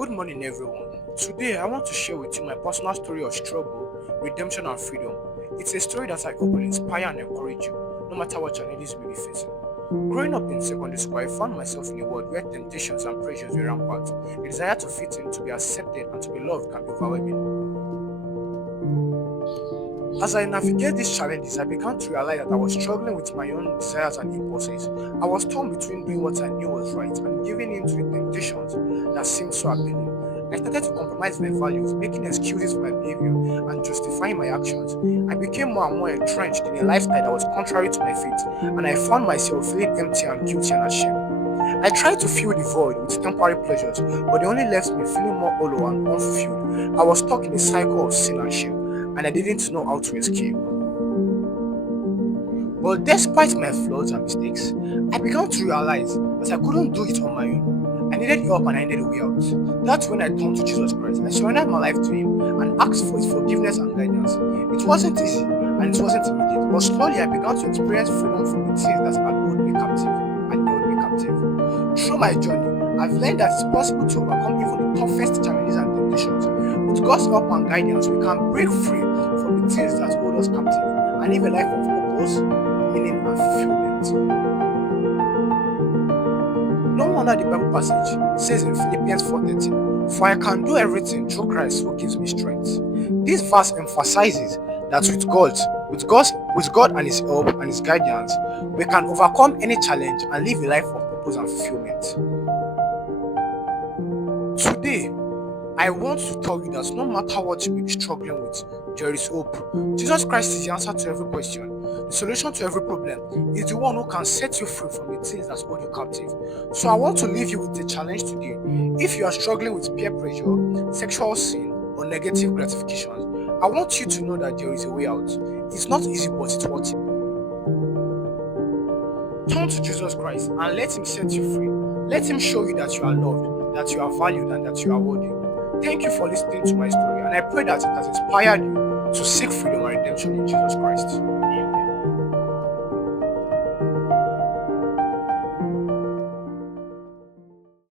Good morning, everyone. Today, I want to share with you my personal story of struggle, redemption, and freedom. It's a story that I hope will inspire and encourage you, no matter what challenges you may be facing. Growing up in secondary school, I found myself in a world where temptations and pressures were rampant. The desire to fit in, to be accepted, and to be loved can be overwhelming. As I navigate these challenges, I began to realize that I was struggling with my own desires and impulses. I was torn between doing what I knew was right and giving in to the temptations that seemed so appealing. I started to compromise my values, making excuses for my behavior and justifying my actions. I became more and more entrenched in a lifestyle that was contrary to my faith, and I found myself feeling empty and guilty and ashamed. I tried to fill the void with temporary pleasures, but they only left me feeling more hollow and unfulfilled. I was stuck in a cycle of sin and shame, and I didn't know how to escape. But despite my flaws and mistakes, I began to realize that I couldn't do it on my own. I needed help and I needed a way out. That's when I turned to Jesus Christ. I surrendered my life to Him and asked for His forgiveness and guidance. It wasn't easy and it wasn't immediate, but slowly I began to experience freedom from the things that had held me captive and held me captive. Through my journey, I've learned that it's possible to overcome even the toughest challenges and temptations. With God's help and guidance, we can break free from the things that hold us captive and live a life of purpose, meaning, and fulfillment. No wonder the Bible passage says in Philippians 4:13, "For I can do everything through Christ who gives me strength." This verse emphasizes that with God and His help and His guidance, we can overcome any challenge and live a life of purpose and fulfillment. Today, I want to tell you that no matter what you may be struggling with, there is hope. Jesus Christ is the answer to every question, the solution to every problem. He's the one who can set you free from the things that hold you captive. So I want to leave you with a challenge today. If you are struggling with peer pressure, sexual sin, or negative gratifications, I want you to know that there is a way out. It's not easy, but it's worth it. Turn to Jesus Christ and let Him set you free. Let Him show you that you are loved, that you are valued, and that you are worthy. Thank you for listening to my story, and I pray that it has inspired you to seek freedom and redemption in Jesus Christ. Amen.